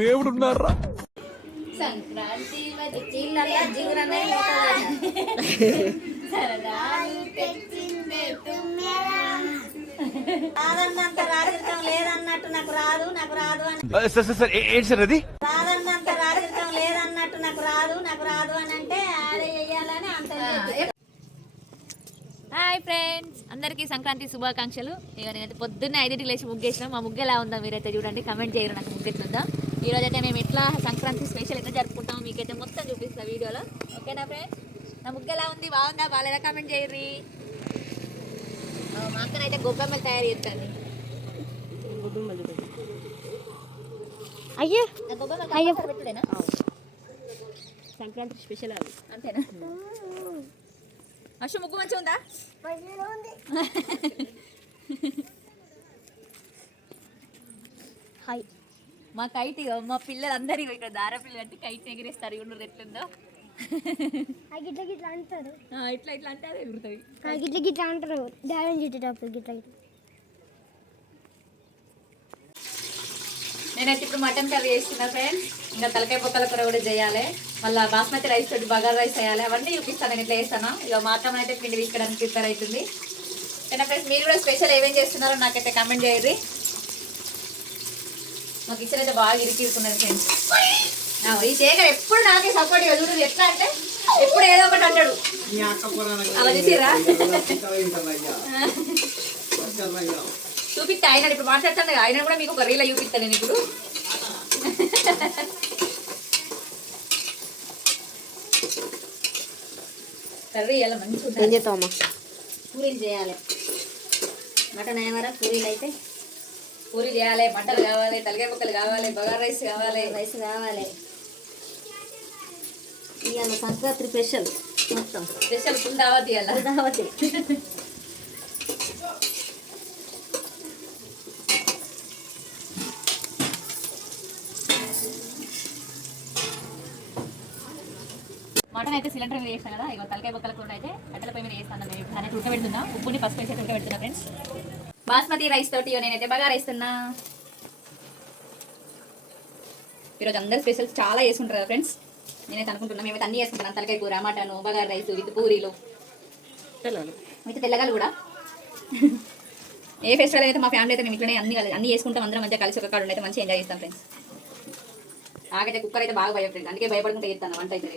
దేవుడు ఉన్నారా? సంక్రాంతి రాదన్నంత రాజకీయం లేదన్నట్టు నాకు రాదు ఏంటి సార్ అది? రాదన్నంత రాజకీయం లేదన్నట్టు నాకు రాదు అని అంటే ఆడే చెయ్యాలని అంత. హాయ్ ఫ్రెండ్స్, అందరికీ సంక్రాంతి శుభాకాంక్షలు. ఇక నేనైతే పొద్దున్నే 5ంటికి లేచి ముగ్గేసినాం. మా ముగ్గు ఎలా ఉందో మీరైతే చూడండి, కమెంట్ చేయరు నాకు ముగ్గు ఎట్లుందో. ఈరోజు అయితే మేము ఎట్లా సంక్రాంతి స్పెషల్ ఎట్లా జరుపుకుంటాం మీకైతే మొత్తం చూపిస్తాం వీడియోలో. ఓకేనా ఫ్రెండ్స్? నా ముగ్గు ఎలా ఉంది, బాగుందా బాగాలేదా కమెంట్ చేయర్రి. మా అక్కనైతే గొబ్బెమ్మలు తయారు చేస్తుంది. అయ్యో అయ్యో పెట్టుడేనా సంక్రాంతి స్పెషల్ అవి, అంతేనా? అశు ముగ్గు మంచిగా ఉందా? హాయ్. మా కైట్ మా పిల్లలందరూ ఇక్కడ దార పిల్లలు అంటే కైట్ ఎగిరేస్తారు. ఇవ్వండి ఎట్లుందో. గిట్ల గిట్ల అంటారు, ఇట్లా ఇట్లా అంటే అది ఎగురుతుంది. గిట్ల గిట్ల అంటారు డాడీ చుట్టేటప్పుడు గిట్ల గిట్ల. నేనైతే ఇప్పుడు మటన్ కర్రీ చేస్తున్నా ఫ్రెండ్స్. ఇంకా తలకాయ పొక్కల కూర కూడా చేయాలి. మళ్ళీ బాస్మతి రైస్ తోటి బగారా రైస్ చేయాలి. అవన్నీ చూపిస్తాను నేను ఎట్లా చేస్తాను. ఇక మాత్రం అయితే పిండి తీసుకోవడానికి ప్రిపేర్ అవుతుంది. కానీ ఫ్రెండ్స్ మీరు కూడా స్పెషల్ ఏమేం చేస్తున్నారో నాకైతే కామెంట్ చేయర్రి. మా కిచెన్ అయితే బాగా ఇరుకున్నది ఫ్రెండ్స్. ఈ శేఖర్ ఎప్పుడు నాకే సపోర్ట్ చూడదు. ఎట్లా అంటే ఎప్పుడు ఏదో ఒకటి అంటాడు. అలా చూసిరా చూపిస్తా. ఆయన ఇప్పుడు మాట్లాడుతాను, ఆయన కూడా మీకు ఒక రీల్ చూపిస్తాను నేను ఇప్పుడు. కర్రీ ఎలా మంచిగా ఏం చేస్తావమ్మా? పూరీలు చేయాలి. మటన్ ఏమరా పూరీలు అయితే పూరీ చేయాలి. మటన్ కావాలి, తలకాయ ముక్కలు కావాలి, బగారా రైస్ కావాలి, రైస్ కావాలి. ఇవాళ సంక్రాంతి స్పెషల్ మొత్తం స్పెషల్ ఫుల్ దావత్ ఇవ్వాలి. దావతి. మటన్ అయితే సిలిండర్ మీద చేస్తాను కదా. ఇక తలకాయ బొక్కల కూర అయితే అట్టల పై మీద చేస్తాను. నేను ఇప్పుడు అనేది ఉడకబెడుతున్నా. ఉప్పుని పసుపు వేసి ఉడకబెడుతున్నా ఫ్రెండ్స్. బాస్మతి రైస్ తోటి నేనైతే బగారా వేస్తున్నా. ఈరోజు అందరు స్పెషల్స్ చాలా చేసుకుంటారు కదా ఫ్రెండ్స్. నేనైతే అనుకుంటున్నా మేమైతే అన్నీ చేసుకుంటున్నాను. తలకాయ కూర, మటన్, బగారా రైస్ విత్ పూరీలు విత్ తెల్లగాలు కూడా. ఏ ఫెస్టివల్ అయితే మా ఫ్యామిలీ అయితే మేము ఇట్లనే అన్ని చేసుకుంటాం. అందరం మంచిగా కలిసి ఒక కాడ అయితే మంచిగా ఎంజాయ్ చేస్తాం ఫ్రెండ్స్. నాకైతే కుక్కర్ అయితే బాగా భయం ఫ్రెండ్స్. అందుకే భయపడుకుంటే చేస్తాను వంట అయితే.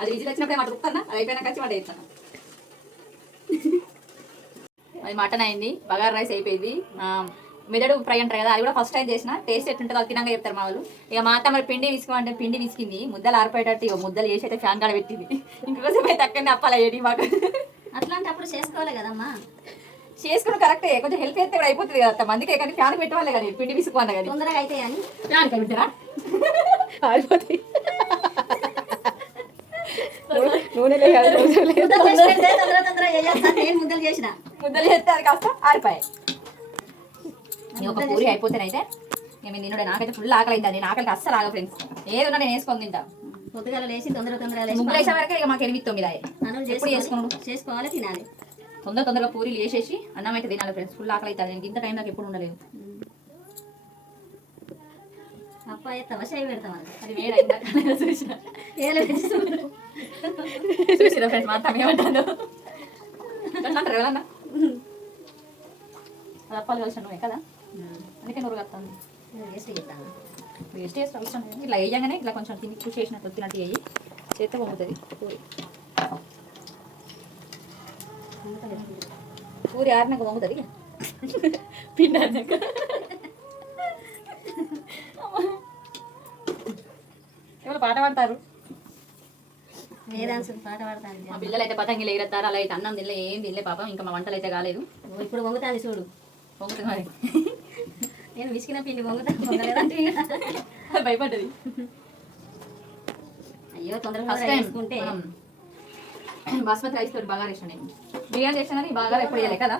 అది విజిల్ వచ్చినప్పుడే మాట కుక్కన్నా, అది అయిపోయినాక వచ్చి వంట చేస్తాను. అది మటన్ అయింది, బగారా రైస్ అయిపోయింది. మెదడు ఫ్రై అంటారు కదా, అది కూడా ఫస్ట్ టైం చేసిన. టేస్ట్ ఎట్లుంటుందో అది తినంగా చెప్తారు మా వాళ్ళు. ఇక మా అత్త మరి పిండి తీసుకోమంటే పిండి తీసుకుంది. ముద్దలు ఆరిపోయేటట్టు ఇక ముద్దలు చేసి అయితే ఫ్యాన్ కాడ పెట్టింది. ఇంకోసేపు అయితే అక్కడనే అప్పాలి అయ్యేది మాకు. అట్లాంటప్పుడు చేసుకోవాలి కదమ్మా. చేసుకుని కరెక్టే, కొంచెం హెల్ప్ చేస్తే కూడా అయిపోతుంది కదా. మందికే కానీ ఫ్యాన్ పెట్టవాలి కానీ పిండి తీసుకోవాలి కానీ తొందరగా అయితే అని ఫ్యాన్ కలుగుతారా ఆరిపోతాయి. నూనెలే కాదు, ముద్దలు చేసిన ముద్దలు చేస్తే అది కాస్త ఆరిపోయాయి. ఒక పూరి అయిపోతేనైతే మేము తిన్నాడు. నాకైతే ఫుల్ ఆకలి అవుతుంది. నాకైతే అస్సలు ఆగ ఫ్రెండ్స్. ఏది ఉన్నా నేను వేసుకొని తింటా. పొద్దుగాల లేచి తొందరగా ముగ్గులు వేసే వరకు ఇక మాకు 8, 9 ఎప్పుడు చేసుకోవాలి, తినాలి. తొందరగా పూరీలు వేసేసి అన్నం అయితే తినాలి ఫ్రెండ్స్. ఫుల్ ఆకలి అవుతుంది. నేను ఇంత టైం నాకు ఎప్పుడు ఉండలేదు. అప్ప ఎత్తావా చేయి పెడతాం. అది వేడి చూసిన ఫ్రెండ్స్. మా అత్త ఏమంటాను అంటారు ఎవరన్నా అది అప్పాలు కలిసి నువ్వే కదా, అందుకే నూరు కలుపుతాను. వేస్ట్ చేస్తే అవసరం లేదు. ఇట్లా వేయగానే ఇట్లా కొంచెం తిని కృషి చేసినట్టు వచ్చినట్టు వేయి, చేస్తే పొంగుతుంది పూరి. పూరి ఆరినాక పొంగుతుంది. పిండి ఆరినాక ఎవరు పాట పాడతారు? పాట పాడతాను. మా పిల్లలు అయితే పతంగిలు ఎగురుతారు. అలా అయితే అన్నం తినలే, ఏం తినలే పాపం. ఇంకా మా వంటలు అయితే కాలేదు. ఇప్పుడు పొంగుతుంది చూడు. పొంగుతుంది మరి. నేను విసికిన పిండి పొంగలేదంటే భయపడ్డది. అయ్యో తొందరగా వేసుకుంటే బాస్మతి రైస్ తోటి బాగా వేసాను. నేను బిర్యానీ చేసాను కానీ బాగా ఎప్పుడు వేయలే కదా.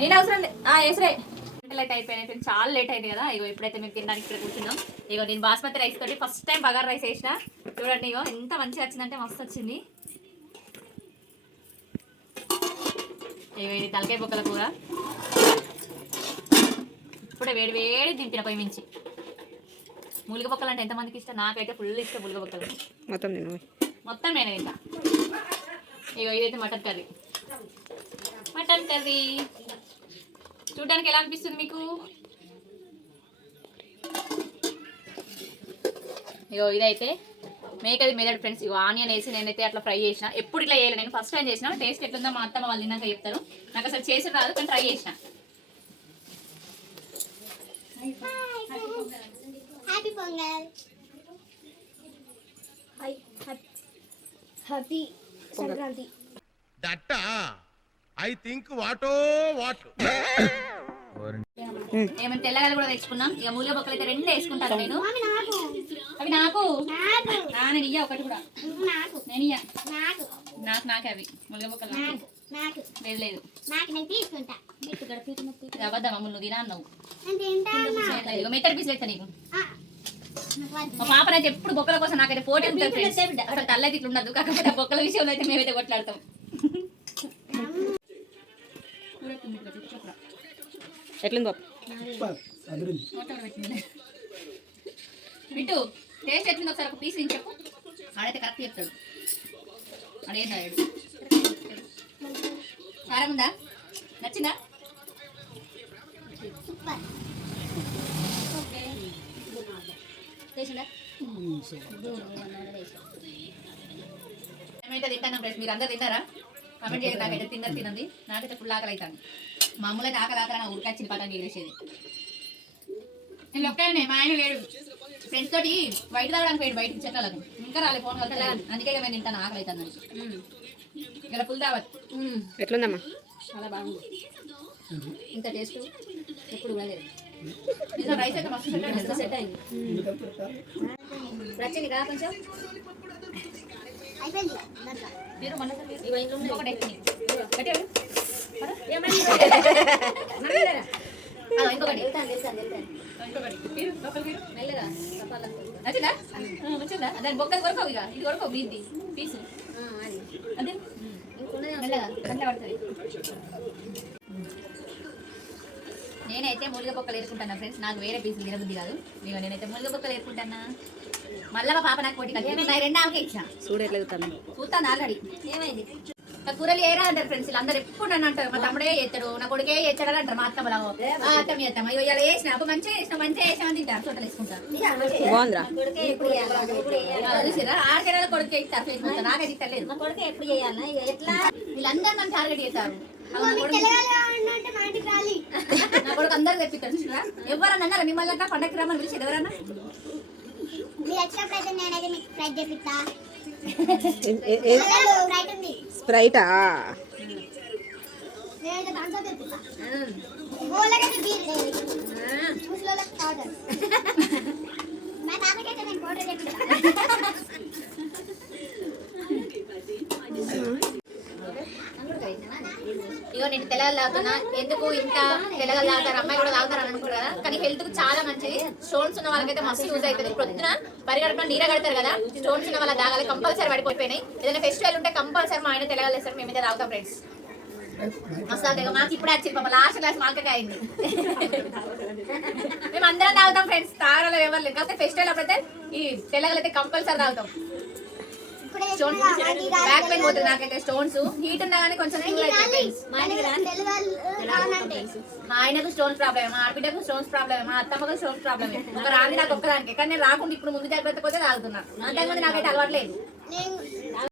నేను అవసరం లేదు వేసరే. లేట్ అయిపోయినాయి ఫ్రెండ్స్, చాలా లేట్ అయింది కదా. ఇగో ఇప్పుడైతే మేము తినడానికి ఇక్కడ కూర్చున్నాం. ఇగో నేను బాస్మతి రైస్ తోటి ఫస్ట్ టైం బగారా రైస్ వేసిన. చూడండి ఇగో ఎంత మంచిగా వచ్చిందంటే మస్తు వచ్చింది. ఇగో ఇది తలకాయ బొక్కల కూర. ఇప్పుడే వేడి వేడి దింపిన పొయ్యి మించి. మూలిగ బొక్కలు అంటే ఎంతమందికి ఇష్టం? నాకైతే ఫుల్ ఇష్టం మూలిగ బొక్కలు. మొత్తం నేను తింటా. ఇగో ఇదైతే మటన్ కర్రీ. మటన్ కర్రీ చూడడానికి ఎలా అనిపిస్తుంది మీకు? ఇగో ఇదైతే మేకది మెదడు ఫ్రెండ్స్. ఇగో ఆనియన్ వేసి నేనైతే అట్లా ఫ్రై చేసిన. ఎప్పుడు ఇట్లా చేయలేదు, నేను ఫస్ట్ టైం చేసిన. టేస్ట్ ఎట్లుందో మా అత్తమ్మ వాళ్ళు తిన్నాక చెప్తారు. నాకు అసలు చేసి రాదు, కానీ ట్రై చేసిన. Happy Pongal. Happy Sankranti. That I think వాటో వాట్. ఏమైనా తెల్లగలు కూడా తెచ్చుకున్నాం. ఇక మూలిగ బొక్కలు అయితే 2 వేసుకుంటాను నేను. అవి నాకు నేను ఇయ్య ఒకటి కూడా. నేను ఇయ్య నాకు అవి మూలిగ బొక్కలు లేదు లేదు. అబద్ధం అమ్ములు నువ్వు తినా అన్నావు. ఇక మెత్తడి పీసులు అయితే నీకు. మా పాపనైతే ఎప్పుడు బొక్కల కోసం నాకైతే పోటీ ఉంటుంది. అసలు తల్లైతే ఇట్లా ఉండదు. కాకపోతే బొక్కల విషయంలో అయితే మేమైతే కొట్లాడతాం. ఎట్లుంది బిట్టు టేస్ట్ ఎట్లుంది ఒకసారి ఒక పీస్ నేను చెప్పు. ఆడైతే కరెక్ట్ చెప్తాడు. ఆడేందా కారం ఉందా? నచ్చిందా? మేమైతే తింటాను ఫ్రెండ్స్. మీరు అందరు తింటారా? కామెంట్ చేయండి. నాకైతే తినండి. నాకైతే ఫుల్ ఆకలి అవుతాను. మామూలు అయితే ఆకలి నా ఉరికొచ్చింది పతంగి ఎగిరేసేది. నేను ఒక్కనే, మా ఆయన లేడు. ఫ్రెండ్స్ తోటి బయట తాగడానికి పోయాడు బయటకి చెట్లకు. ఇంకా రాలే ఫోన్ కలిసి. అందుకే మేము తింటాను, ఆకలి అవుతాను. ఇలా ఫుల్ దావత్. ఎట్లుందమ్మా? చాలా బాగుంది. ఇంత టేస్ట్ ఎప్పుడు కూడా లేదు. నిజం రైస్ అయితే మస్తు సెట్ అయింది. వచ్చింది కదా కొంచెం. మీరు మన ఒకటి ఎక్కింది ఇంకొకటి నచ్చిందా? వచ్చిందా? దాని బొక్కది కొరకవు. ఇక ఇది కొరకవు మీది పీసు. అదే మెల్లగా గంట పడుతుంది. నేనైతే మూలిగ బొక్కలు వేసుకుంటాను ఫ్రెండ్స్. నాకు వేరే పీసులు తినబుద్ధి కాదు. ఇక నేనైతే మూలిగ బొక్కలు వేసుకుంటానా. మళ్ళీ మా పాప నాకు పోటీ కలిసి 2 ఆమెకే ఇచ్చా. చూస్తాను ఆల్రెడీ. ఏమైంది? కూరలు ఏరా అంటారు ఫ్రెండ్స్. వీళ్ళు అందరు ఎప్పుడు నన్ను అంటారు. మా తమ్ముడే చేస్తాడు, నా కొడుకే చేస్తాడు అంటారు. మా అత్తమ్మ అత్తమ్మ చేస్తాం. అయ్యో ఇలా వేసిన అప్పుడు మంచిగా వేసామని తింటారు. చోటలు వేసుకుంటారు. చూసారా? 6 నెలల కొడుకే ఇస్తారు. ఫేస్ నాకైతే ఇస్తలేదు. మా కొడుకే ఎప్పుడు చేయాలి? ఎట్లా వీళ్ళందరూ నన్ను టార్గెట్ చేస్తారు. నా కొడుకు అందరు తెప్పిస్తారు. చూసారా? ఎవరన్నా అన్నారా మిమ్మల్ని పండగకి రమ్మని పిలిచి? ఎవరన్నా స్ప్రైటా? ఇగో నేను తెల్లగలు తాగుతున్నా. ఎందుకు ఇంత తెల్లగలు తాగుతారు? అమ్మాయి కూడా తాగుతారు అని అనుకుంటారు కదా, కానీ హెల్త్ కు చాలా మంచిది. స్టోన్స్ ఉన్న వాళ్ళకైతే మస్తు యూజ్ అవుతుంది. పొద్దున పరిగడప నీర కడతారు కదా, స్టోన్స్ ఉన్న వాళ్ళ తాగాలి. కంపల్సరీ పడిపోయినాయి. ఏదైనా ఫెస్టివల్ ఉంటే కంపల్సరీ మా ఆయన తెల్లగలు వేస్తారు. మేమైతే తాగుతాం ఫ్రెండ్స్. మస్తు మాకు ఇప్పుడే వచ్చింది పాప. లాస్ట్ క్లాస్ మాకే అయింది. మేము అందరం తాగుతాం ఫ్రెండ్స్. తాగడం ఎవరు లేదు. కాకపోతే ఫెస్టివల్ అప్పుడైతే ఈ తెల్లగలు అయితే కంపల్సరీ తాగుతాం. బ్యాక్ పెయిన్ పోతుంది నాకైతే. స్టోన్స్ హీట్ ఉన్నా కానీ కొంచెం మా ఆయనకు స్టోన్స్ ప్రాబ్లమ్, మా ఆడబిడ్డకు స్టోన్స్ ప్రాబ్లమ్, మా అత్తమ్మకు స్టోన్స్ ప్రాబ్లమ్. ఒక రాని నాకు ఒక్కదానికి. కానీ నేను రాకుండా ఇప్పుడు ముందు జాగ్రత్త పోతే తాగుతున్నా. అంతకుముందు నాకైతే అలవాట్లేదు.